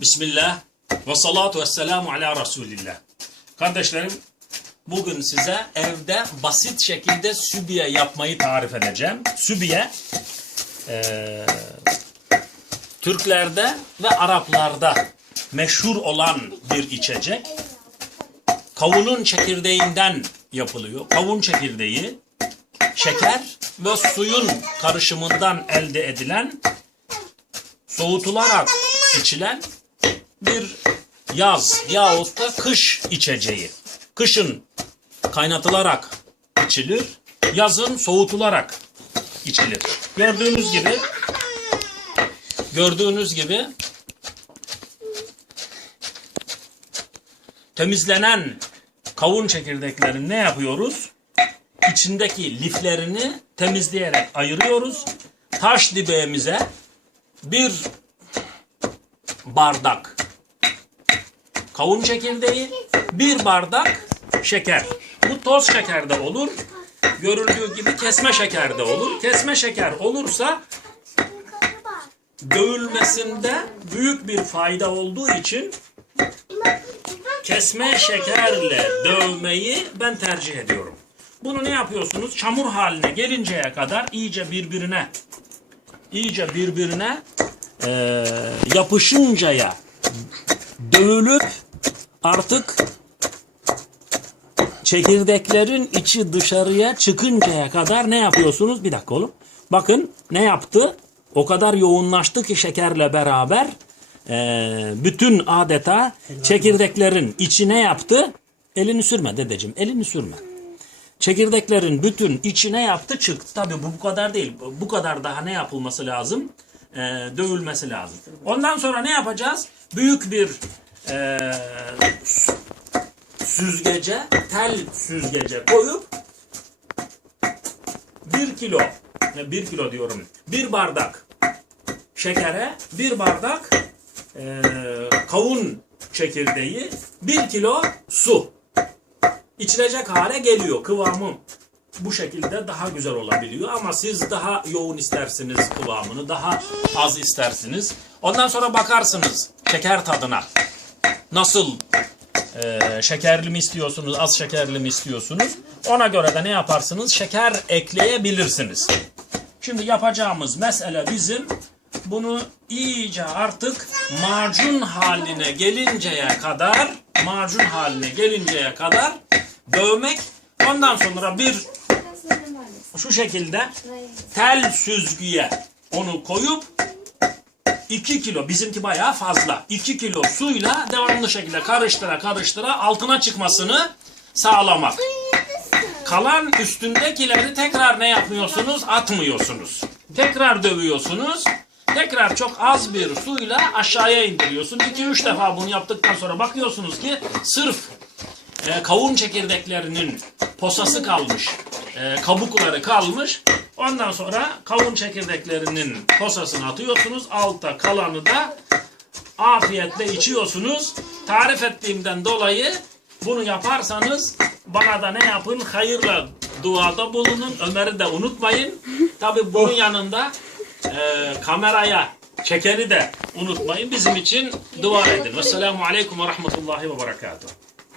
Bismillah ve salatu ve selamu ala Resulillah. Kardeşlerim bugün size evde basit şekilde sübiye yapmayı tarif edeceğim. Sübiye eee, Türklerde ve Araplarda meşhur olan bir içecek. Kavunun çekirdeğinden yapılıyor. Kavun çekirdeği, şeker ve suyun karışımından elde edilen soğutularak içilen bir yaz yahut da kış içeceği. Kışın kaynatılarak içilir, yazın soğutularak içilir. Gördüğünüz gibi gördüğünüz gibi temizlenen kavun çekirdeklerini ne yapıyoruz? İçindeki liflerini temizleyerek ayırıyoruz. Taş dibeğimize bir bardak kavun çekirdeği, bir bardak şeker. Bu toz şeker de olur. Görüldüğü gibi kesme şeker de olur. Kesme şeker olursa dövülmesinde büyük bir fayda olduğu için kesme şekerle dövmeyi ben tercih ediyorum. Bunu ne yapıyorsunuz? Çamur haline gelinceye kadar iyice birbirine iyice birbirine eee, yapışıncaya dövülüp artık çekirdeklerin içi dışarıya çıkıncaya kadar ne yapıyorsunuz? Bir dakika oğlum. Bakın ne yaptı? O kadar yoğunlaştı ki şekerle beraber eee, bütün adeta çekirdeklerin içine yaptı. Elini sürme dedeciğim, elini sürme. Çekirdeklerin bütün içine yaptı çıktı. Tabii bu bu kadar değil. Bu kadar daha ne yapılması lazım? Ee, dövülmesi lazım. Ondan sonra ne yapacağız? Büyük bir sü- süzgece, tel süzgece koyup bir kilo, bir kilo diyorum, bir bardak şekere, bir bardak ee, kavun çekirdeği, bir kilo su içilecek hale geliyor. Kıvamı bu şekilde daha güzel olabiliyor ama siz daha yoğun istersiniz kıvamını, daha az istersiniz. Ondan sonra bakarsınız şeker tadına. Nasıl e, şekerli mi istiyorsunuz, az şekerli mi istiyorsunuz? Ona göre de ne yaparsınız? Şeker ekleyebilirsiniz. Şimdi yapacağımız mesele bizim bunu iyice artık macun haline gelinceye kadar macun haline gelinceye kadar dövmek. Ondan sonra bir şu şekilde tel süzgüye onu koyup 2 kilo bizimki bayağı fazla 2 kilo suyla devamlı şekilde karıştıra karıştıra altına çıkmasını sağlamak. Kalan üstündekileri tekrar ne yapmıyorsunuz? Atmıyorsunuz. Tekrar dövüyorsunuz. Tekrar çok az bir suyla aşağıya indiriyorsun. 2-3 defa bunu yaptıktan sonra bakıyorsunuz ki sırf e, kavun çekirdeklerinin posası kalmış. e, kabukları kalmış. Ondan sonra kavun çekirdeklerinin posasını atıyorsunuz. Altta kalanı da afiyetle içiyorsunuz. Tarif ettiğimden dolayı bunu yaparsanız bana da ne yapın? Hayırla duada bulunun. Ömer'i de unutmayın. Tabi bunun yanında e, kameraya çekeni de unutmayın. Bizim için dua edin. Vesselamu Aleyküm ve Rahmetullahi ve Berekatuhu.